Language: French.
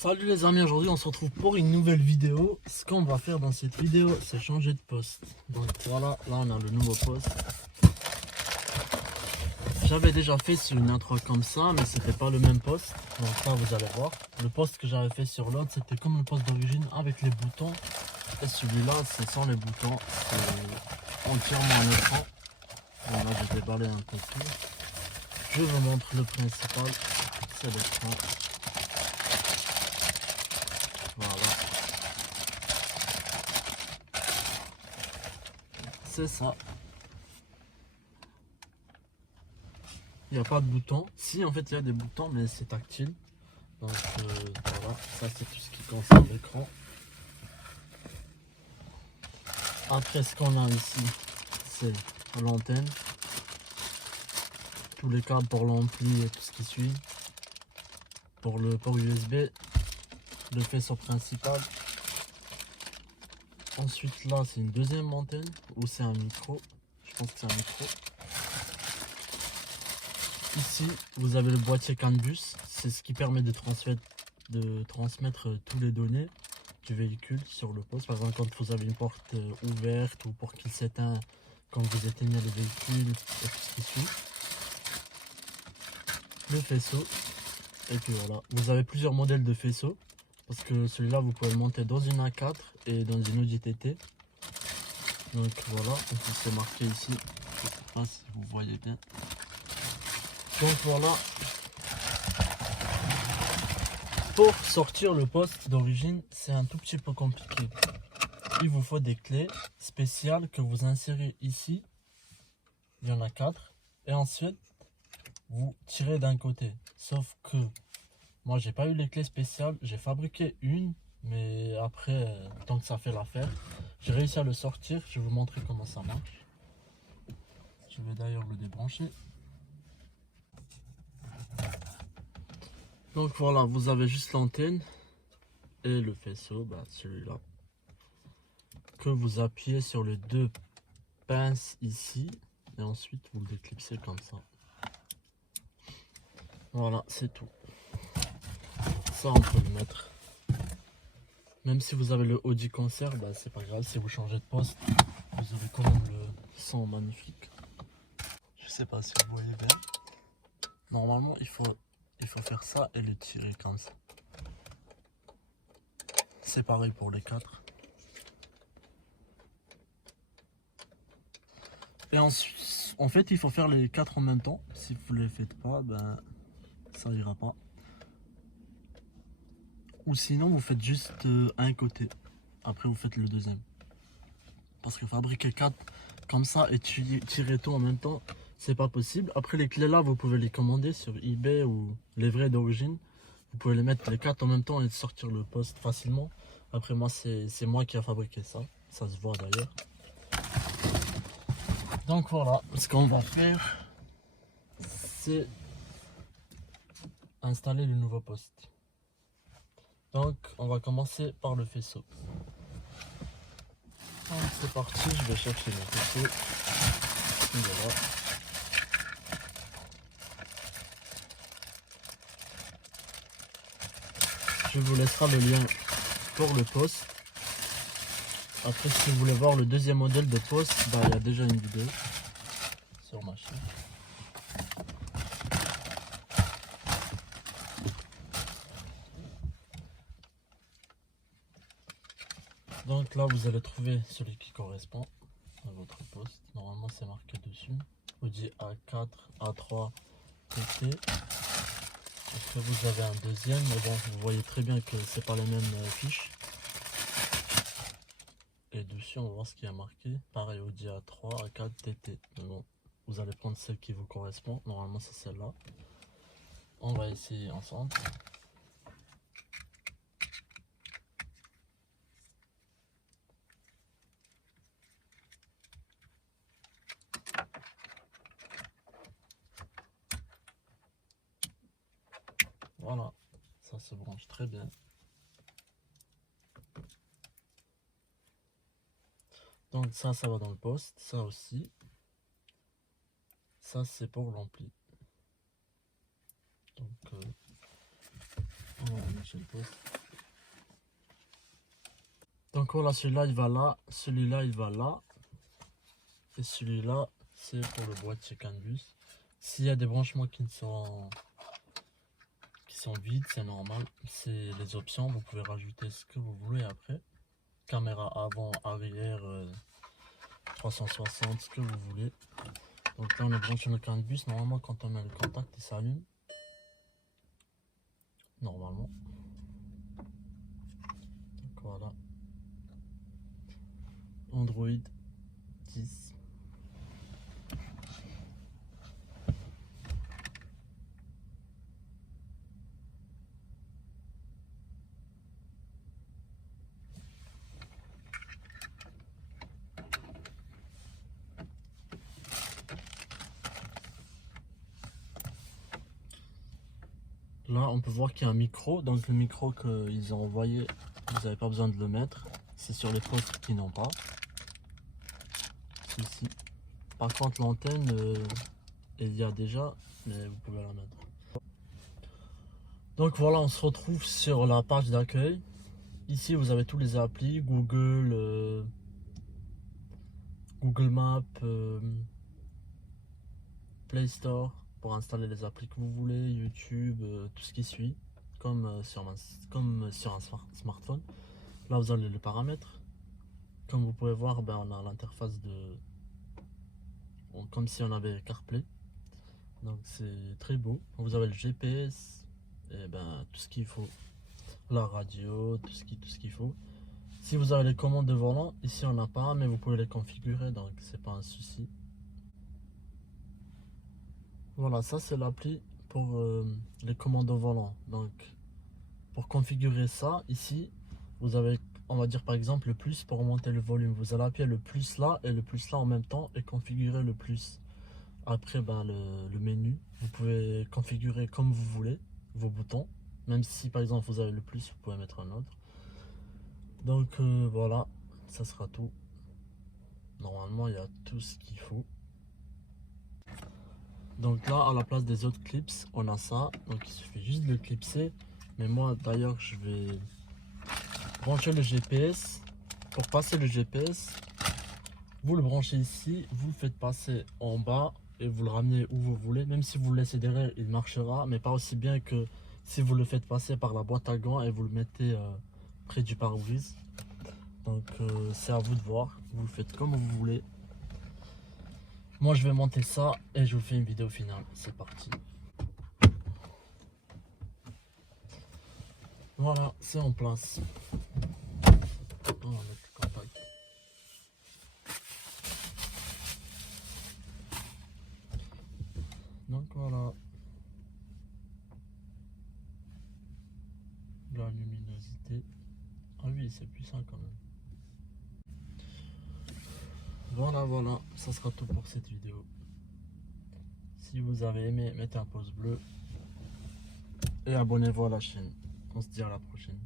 Salut les amis, aujourd'hui on se retrouve pour une nouvelle vidéo. Ce qu'on va faire dans cette vidéo, c'est changer de poste. Donc voilà, là on a le nouveau poste. J'avais déjà fait sur une intro comme ça, mais c'était pas le même poste. Donc là vous allez voir. Le poste que j'avais fait sur l'autre, c'était comme le poste d'origine avec les boutons. Et celui-là, c'est sans les boutons. C'est entièrement en écran. Voilà, je vais déballer un peu tout. Je vous montre le principal. C'est l'écran. Voilà. C'est ça. Il n'y a pas de bouton. Si, en fait, il y a des boutons, mais c'est tactile. Donc voilà, ça c'est tout ce qui concerne l'écran. Après, ce qu'on a ici, c'est l'antenne. Tous les câbles pour l'ampli et tout ce qui suit. Pour le port USB, le faisceau principal. Ensuite, là, c'est une deuxième antenne ou c'est un micro. Je pense que c'est un micro. Ici, vous avez le boîtier CAN bus. C'est ce qui permet de transmettre toutes les données du véhicule sur le poste. Par exemple, quand vous avez une porte ouverte ou pour qu'il s'éteint quand vous éteignez le véhicule et tout ce qui suit. Le faisceau. Et puis voilà. Vous avez plusieurs modèles de faisceaux. Parce que celui-là, vous pouvez le monter dans une A4 et dans une Audi TT. Donc voilà, c'est marqué ici. Je ne sais pas si vous voyez bien. Donc voilà. Pour sortir le poste d'origine, c'est un tout petit peu compliqué. Il vous faut des clés spéciales que vous insérez ici. Il y en a 4. Et ensuite, vous tirez d'un côté. Sauf que moi, j'ai pas eu les clés spéciales. J'ai fabriqué une. Mais après, tant que ça fait l'affaire, j'ai réussi à le sortir. Je vais vous montrer comment ça marche. Je vais d'ailleurs le débrancher. Donc voilà, vous avez juste l'antenne et le faisceau, celui-là. Que vous appuyez sur les deux pinces ici. Et ensuite, vous le déclipsez comme ça. Voilà, c'est tout. Ça, on peut le mettre. Même si vous avez le Audi Concert, c'est pas grave. Si vous changez de poste, vous aurez quand même le son magnifique. Je sais pas si vous voyez bien. Normalement, il faut faire ça et le tirer comme ça. C'est pareil pour les 4. Et ensuite, en fait, il faut faire les 4 en même temps. Si vous ne les faites pas, ça ira pas. Ou sinon, vous faites juste un côté. Après, vous faites le deuxième. Parce que fabriquer 4 comme ça et tirer tout en même temps, c'est pas possible. Après, les clés là, vous pouvez les commander sur eBay ou les vraies d'origine. Vous pouvez les mettre les 4 en même temps et sortir le poste facilement. Après, moi, c'est moi qui a fabriqué ça. Ça se voit d'ailleurs. Donc voilà, ce qu'on va faire, c'est installer le nouveau poste. Donc on va commencer par le faisceau. C'est parti, je vais chercher le faisceau. Voilà. Je vous laisserai le lien pour le poste. Après, si vous voulez voir le deuxième modèle de poste, il y a déjà une vidéo sur ma chaîne. Donc là, vous allez trouver celui qui correspond à votre poste. Normalement, c'est marqué dessus. Audi A4, A3, TT. Après, vous avez un deuxième, mais bon, vous voyez très bien que c'est pas les mêmes fiches. Et dessus, on va voir ce qui a marqué. Pareil, Audi A3, A4, TT. Mais bon, vous allez prendre celle qui vous correspond. Normalement, c'est celle-là. On va essayer ensemble. Voilà, ça se branche très bien. Donc ça va dans le poste. Ça aussi. Ça, c'est pour l'ampli. Donc, On va brancher le poste. Donc voilà, celui-là il va là, celui-là il va là. Et celui-là, c'est pour le boîtier CAN bus. S'il y a des branchements qui sont vides, c'est normal. C'est les options, vous pouvez rajouter ce que vous voulez après. Caméra avant, arrière, 360, ce que vous voulez. Donc là on est branché le CAN bus. Normalement quand on met le contact, il s'allume. Normalement. Donc voilà. Android 10. Là, on peut voir qu'il y a un micro. Donc le micro qu'ils ont envoyé, vous n'avez pas besoin de le mettre. C'est sur les postes qui n'ont pas. Ici. Par contre, l'antenne, il y a déjà, mais vous pouvez la mettre. Donc voilà, on se retrouve sur la page d'accueil. Ici, vous avez tous les applis, Google, Google Maps, Play Store pour installer les applis que vous voulez, YouTube, tout ce qui suit, comme sur un smartphone. Là, vous avez les paramètres. Comme vous pouvez voir, ben, on a l'interface comme si on avait CarPlay. Donc c'est très beau. Vous avez le GPS, et ben, tout ce qu'il faut. La radio, tout ce qu'il faut. Si vous avez les commandes de volant, ici on n'a pas, mais vous pouvez les configurer, donc c'est pas un souci. Voilà, ça c'est l'appli pour les commandes au volant. Donc pour configurer ça, ici, vous avez, on va dire par exemple le plus pour monter le volume. Vous allez appuyer le plus là et le plus là en même temps et configurer le plus. Après ben, le menu, vous pouvez configurer comme vous voulez vos boutons. Même si par exemple vous avez le plus, vous pouvez mettre un autre. Donc voilà, ça sera tout. Normalement il y a tout ce qu'il faut. Donc là, à la place des autres clips, on a ça. Donc il suffit juste de le clipser. Mais moi d'ailleurs, je vais brancher le GPS. Pour passer le GPS, vous le branchez ici, vous le faites passer en bas et vous le ramenez où vous voulez. Même si vous le laissez derrière, il marchera, mais pas aussi bien que si vous le faites passer par la boîte à gants et vous le mettez près du pare-brise. Donc c'est à vous de voir, vous le faites comme vous voulez. Moi je vais monter ça et je vous fais une vidéo finale. C'est parti. Voilà, c'est en place. On va mettre le contact. Donc voilà. La luminosité. Ah oui, c'est puissant quand même. Voilà, ça sera tout pour cette vidéo. Si vous avez aimé, mettez un pouce bleu et abonnez-vous à la chaîne. On se dit à la prochaine.